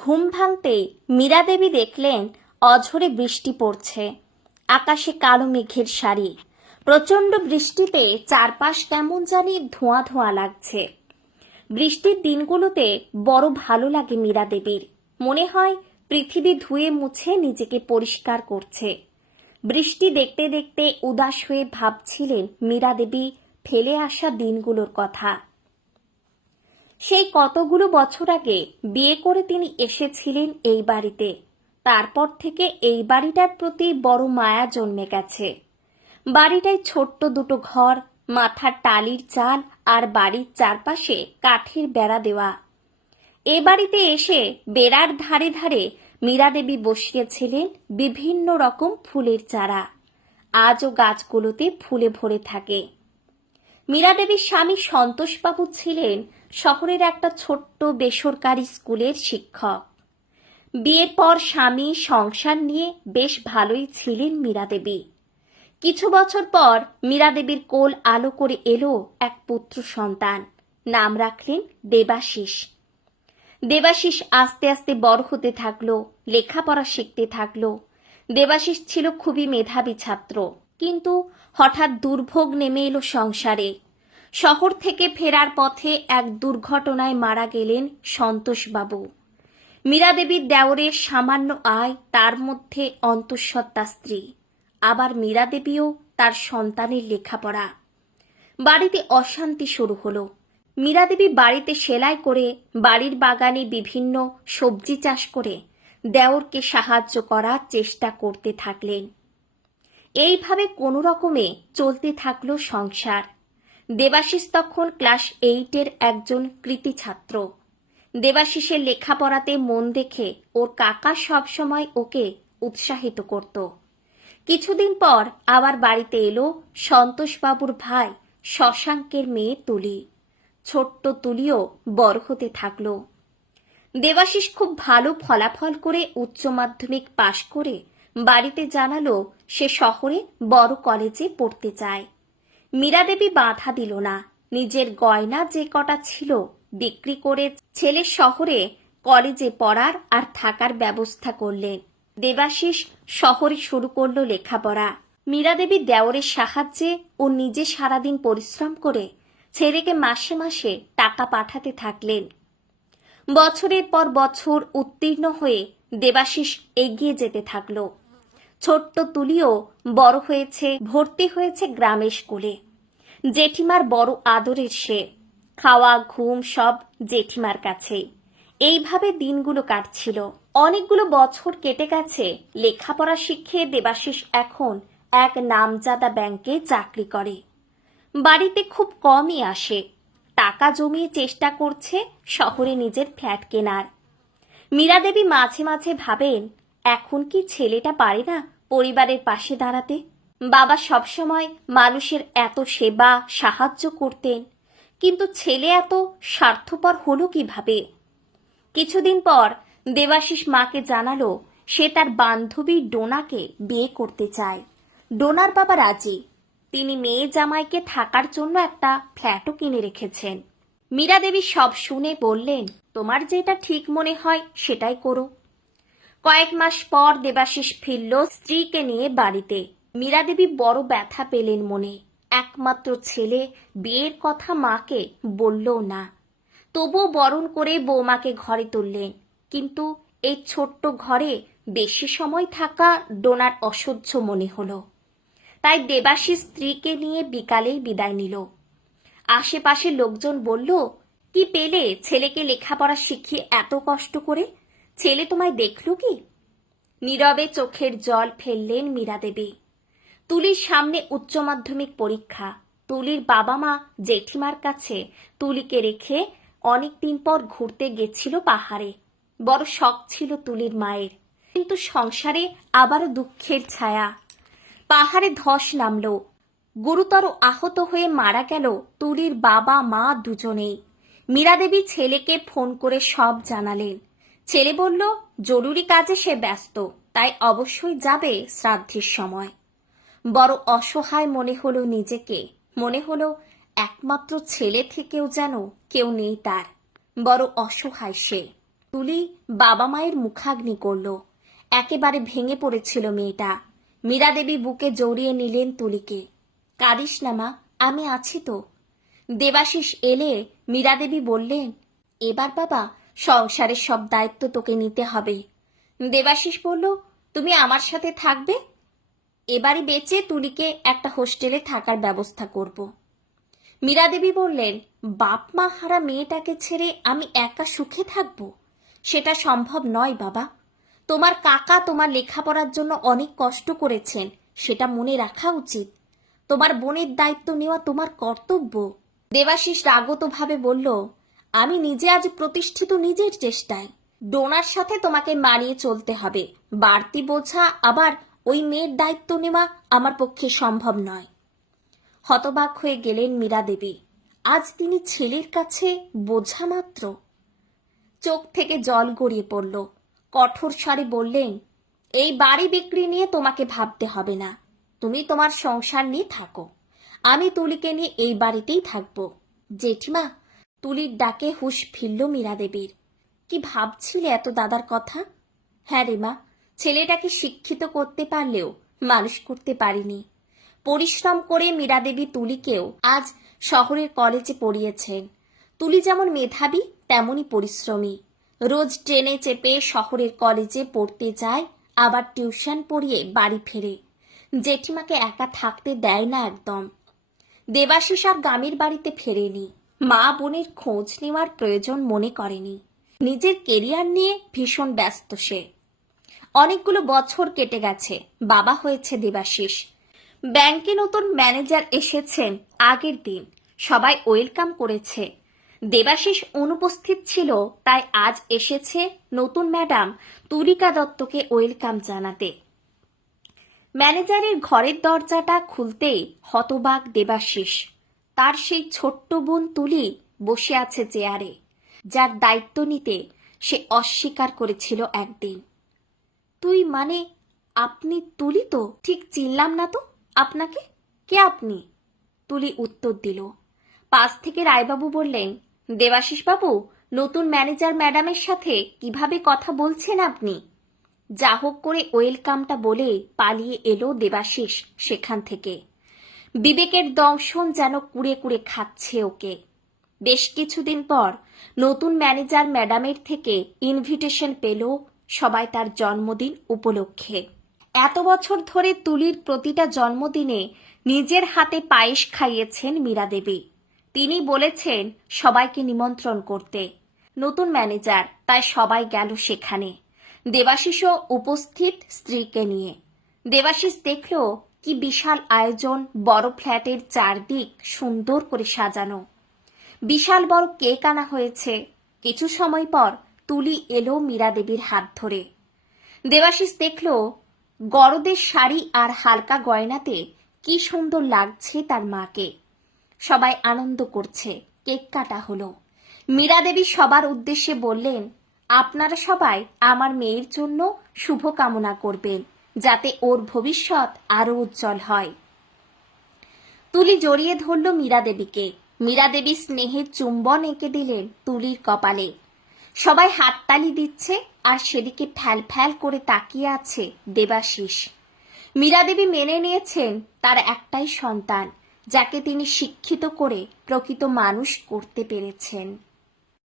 ঘুম ভাঙতেই মীরা দেবী দেখলেন অঝোরে বৃষ্টি পড়ছে। আকাশে কালো মেঘের সারি। প্রচণ্ড বৃষ্টিতে চারপাশ কেমন জানি ধোঁয়া ধোঁয়া লাগছে। বৃষ্টির দিনগুলোতে বড় ভালো লাগে মীরা দেবীর। মনে হয় পৃথিবী ধুয়ে মুছে নিজেকে পরিষ্কার করছে। বৃষ্টি দেখতে দেখতে উদাস হয়ে ভাবছিলেন মীরা দেবী ফেলে আসা দিনগুলোর কথা। সেই কতগুলো বছর আগে বিয়ে করে তিনি এসেছিলেন এই বাড়িতে। তারপর থেকে এই বাড়িটার প্রতি বড় মায়া জন্মে গেছে। বাড়িটায় ছোট্ট দুটো ঘর, মাথার টালির চাল আর বাড়ির চারপাশে কাঠের বেড়া দেওয়া। এ বাড়িতে এসে বেড়ার ধারে ধারে মীরা দেবী বসিয়েছিলেন বিভিন্ন রকম ফুলের চারা। আজও গাছগুলোতে ফুলে ভরে থাকে। মীরা দেবীর স্বামী সন্তোষবাবু ছিলেন শহরের একটা ছোট্ট বেসরকারি স্কুলের শিক্ষক। বিয়ের পর স্বামী সংসার নিয়ে বেশ ভালোই ছিলেন মীরা দেবী। কিছু বছর পর মীরা দেবীর কোল আলো করে এলো এক পুত্র সন্তান। নাম রাখলেন দেবাশিস। দেবাশিস আস্তে আস্তে বড় হতে থাকলো, লেখাপড়া শিখতে থাকলো। দেবাশিস ছিল খুবই মেধাবী ছাত্র, কিন্তু হঠাৎ দুর্ভোগ নেমে এলো সংসারে। শহর থেকে ফেরার পথে এক দুর্ঘটনায় মারা গেলেন সন্তোষবাবু। মীরা দেবীর দেওরের সামান্য আয়, তার মধ্যে অন্তঃসত্ত্বা স্ত্রী, আবার মীরা দেবীও তার সন্তানের লেখাপড়া। বাড়িতে অশান্তি শুরু হলো। মীরা দেবী বাড়িতে সেলাই করে, বাড়ির বাগানে বিভিন্ন সবজি চাষ করে দেওরকে সাহায্য করার চেষ্টা করতে থাকলেন। এইভাবে কোনো রকমে চলতে থাকলো সংসার। দেবাশিস তখন ক্লাস 8-এর একজন কৃতী ছাত্র। দেবাশিসের লেখাপড়াতে মন দেখে ওর কাকা সবসময় ওকে উৎসাহিত করত। কিছুদিন পর আবার বাড়িতে এলো সন্তোষবাবুর ভাই শশাঙ্কের মেয়ে তুলি। ছোট্ট তুলিও বড় হতে থাকলো। দেবাশিস খুব ভালো ফলাফল করে উচ্চ মাধ্যমিক পাশ করে বাড়িতে জানালো সে শহরে বড় কলেজে পড়তে চায়। মীরা দেবী বাধা দিল না। নিজের গয়না যে কটা ছিল বিক্রি করে ছেলে শহরে কলেজে পড়ার আর থাকার ব্যবস্থা করলেন। দেবাশিস শহরে শুরু করলো লেখাপড়া। মীরা দেবী দেওরের সাহায্যে ও নিজে সারাদিন পরিশ্রম করে ছেলেকে মাসে মাসে টাকা পাঠাতে থাকলেন। বছরের পর বছর উত্তীর্ণ হয়ে দেবাশিস এগিয়ে যেতে থাকলো। ছোট্ট তুলিও বড় হয়েছে, ভর্তি হয়েছে গ্রামের স্কুলে। জেঠিমার বড় আদরের সে। খাওয়া ঘুম সব জেঠিমার কাছে। এইভাবে দিনগুলো কাটছিল। অনেকগুলো বছর কেটে গেছে। লেখাপড়া শিখে দেবাশিস এখন এক নামজাদা ব্যাংকে চাকরি করে। বাড়িতে খুব কমই আসে। টাকা জমিয়ে চেষ্টা করছে শহরে নিজের ফ্ল্যাট কেনার। মীরা দেবী মাঝে মাঝে ভাবেন, এখন কি ছেলেটা পারে না পরিবারের পাশে দাঁড়াতে? বাবা সবসময় মানুষের এত সেবা সাহায্য করতেন, কিন্তু ছেলে এত স্বার্থপর হলো কিভাবে? কিছুদিন পর দেবাশিস মাকে জানালো সে তার বান্ধবী ডোনাকে বিয়ে করতে চায়। ডোনার বাবা রাজি। তিনি মেয়ে জামাইকে থাকার জন্য একটা ফ্ল্যাটও কিনে রেখেছেন। মীরা দেবী সব শুনে বললেন, তোমার যেটা ঠিক মনে হয় সেটাই করো। কয়েক মাস পর দেবাশিস ফিরল স্ত্রীকে নিয়ে বাড়িতে। মীরা দেবী বড় ব্যথা পেলেন মনে। একমাত্র ছেলে, বিয়ের কথা মাকে বললও না। তবুও বরণ করে বৌমাকে ঘরে তুললেন। কিন্তু এই ছোট্ট ঘরে বেশি সময় থাকা ডোনার অসহ্য মনে হলো। তাই দেবাশিস স্ত্রীকে নিয়ে বিকালেই বিদায় নিল। আশেপাশে লোকজন বলল, কি পেলে ছেলেকে লেখাপড়া শিখিয়ে এত কষ্ট করে? ছেলে তোমায় দেখলো কি? নীরবে চোখের জল ফেললেন মীরা দেবী। তুলির সামনে উচ্চ মাধ্যমিক পরীক্ষা। তুলির বাবা মা জেঠিমার কাছে তুলিকে রেখে অনেকদিন পর ঘুরতে গেছিল পাহাড়ে। বড় শখ ছিল তুলির মায়ের, কিন্তু সংসারে আবারও দুঃখের ছায়া। পাহাড়ে ধস নামল। গুরুতর আহত হয়ে মারা গেল তুলির বাবা মা দুজনেই। মীরা দেবী ছেলেকে ফোন করে সব জানালেন। ছেলে বলল জরুরি কাজে সে ব্যস্ত, তাই অবশ্যই যাবে শ্রাদ্ধের সময়। বড় অসহায় মনে হলো নিজেকে। মনে হলো একমাত্র ছেলে থেকেও যেন কেউ নেই তার। বড় অসহায় সে। তুলি বাবা মায়ের মুখাগ্নি করল। একেবারে ভেঙে পড়েছিল মেয়েটা। মীরা দেবী বুকে জড়িয়ে নিলেন তুলিকে। কাঁদিস না মা, আমি আছি তো। দেবাশিস এলে মীরা দেবী বললেন, এবার বাবা সংসারের সব দায়িত্ব তোকে নিতে হবে। দেবাশিস বলল, তুমি আমার সাথে থাকবে? এবারে বেঁচে তুলিকে একটা হোস্টেলে থাকার ব্যবস্থা করব। মীরা দেবী বললেন, বাপ মা হারা মেয়েটাকে ছেড়ে আমি একা সুখে থাকব? সেটা সম্ভব নয় বাবা। তোমার কাকা তোমার লেখাপড়ার জন্য অনেক কষ্ট করেছেন, সেটা মনে রাখা উচিত। তোমার বোনের দায়িত্ব নেওয়া তোমার কর্তব্য। দেবাশিস রাগতভাবে বলল, আমি নিজে আজ প্রতিষ্ঠিত নিজের চেষ্টায়। ডোনার সাথে তোমাকে মানিয়ে চলতে হবে। বাড়তি বোঝা আবার ওই মেয়ের দায়িত্ব নেওয়া আমার পক্ষে সম্ভব নয়। হতবাক হয়ে গেলেন মীরা দেবী। আজ তিনি ছেলের কাছে বোঝা মাত্র। চোখ থেকে জল গড়িয়ে পড়ল। কঠোর স্বরে বললেন, এই বাড়ি বিক্রি নিয়ে তোমাকে ভাবতে হবে না। তুমি তোমার সংসার নিয়ে থাকো। আমি তুলিকে নিয়ে এই বাড়িতেই থাকবো। জেঠিমা, তুলির ডাকে হুঁশ ফিরল মীরা দেবীর। কি ভাবছিলে এত দাদার কথা? হ্যাঁ রে মা, ছেলেটাকে শিক্ষিত করতে পারলেও মানুষ করতে পারিনি। পরিশ্রম করে মীরা দেবী তুলিকেও আজ শহরের কলেজে পড়িয়েছেন। তুলি যেমন মেধাবী তেমনই পরিশ্রমী। রোজ ট্রেনে চেপে শহরের কলেজে পড়তে যায়, আবার টিউশন পড়িয়ে বাড়ি ফেরে। জেঠিমাকে একা থাকতে দেয় না একদম। দেবাশিস আর গ্রামের বাড়িতে ফেরেনি। মা বোনের খোঁজ নেওয়ার প্রয়োজন মনে করেনি। নিজের কেরিয়ার নিয়ে ভীষণ ব্যস্ত সে। অনেকগুলো বছর কেটে গেছে। বাবা হয়েছে দেবাশিস। ব্যাংকে নতুন ম্যানেজার এসেছেন আগের দিন। সবাই ওয়েলকাম করেছে। দেবাশিস অনুপস্থিত ছিল, তাই আজ এসেছে নতুন ম্যাডাম তুলিকা দত্তকে ওয়েলকাম জানাতে। ম্যানেজারের ঘরের দরজাটা খুলতেই হতবাক দেবাশিস। তার সেই ছোট্ট বোন তুলি বসে আছে চেয়ারে, যার দায়িত্ব নিতে সে অস্বীকার করেছিল একদিন। তুই মানে আপনি তুলি তো? ঠিক চিনলাম না তো আপনাকে। কে আপনি? তুলি উত্তর দিল। পাশ থেকে রায়বাবু বললেন, দেবাশিস বাবু, নতুন ম্যানেজার ম্যাডামের সাথে কিভাবে কথা বলছেন আপনি? যা হোক করে ওয়েলকামটা বলে পালিয়ে এলো দেবাশিস সেখান থেকে। বিবেকের দংশন যেন কুড়ে কুড়ে খাচ্ছে ওকে। বেশ কিছুদিন পর নতুন ম্যানেজার ম্যাডামের থেকে ইনভিটেশন পেল সবাই তার জন্মদিন উপলক্ষে। এত বছর ধরে তুলির প্রতিটা জন্মদিনে নিজের হাতে পায়েস খাইয়েছেন মীরা দেবী। তিনি বলেছেন সবাইকে নিমন্ত্রণ করতে। নতুন ম্যানেজার, তাই সবাই গেল সেখানে। দেবাশিসও উপস্থিত স্ত্রীকে নিয়ে। দেবাশিস দেখল কি বিশাল আয়োজন। বড় ফ্ল্যাটের চারদিক সুন্দর করে সাজানো। বিশাল বড় কেক আনা হয়েছে। কিছু সময় পর তুলি এলো মীরা দেবীর হাত ধরে। দেবাশিস দেখল গরদের শাড়ি আর হালকা গয়নাতে কি সুন্দর লাগছে তার মাকে। সবাই আনন্দ করছে। কেক কাটা হলো। মীরা দেবী সবার উদ্দেশ্যে বললেন, আপনারা সবাই আমার মেয়ের জন্য শুভ কামনা করবেন, যাতে ওর ভবিষ্যৎ আরো উজ্জ্বল হয়। তুলি জড়িয়ে ধরল মীরা দেবীকে। মীরা দেবী স্নেহের চুম্বন এঁকে দিলেন তুলির কপালে। সবাই হাততালি দিচ্ছে, আর সেদিকে ফ্যাল ফ্যাল করে তাকিয়ে আছে দেবাশিস। মীরা দেবী মেনে নিয়েছেন তার একটাই সন্তান, যাকে তিনি শিক্ষিত করে প্রকৃত মানুষ করতে পেরেছেন।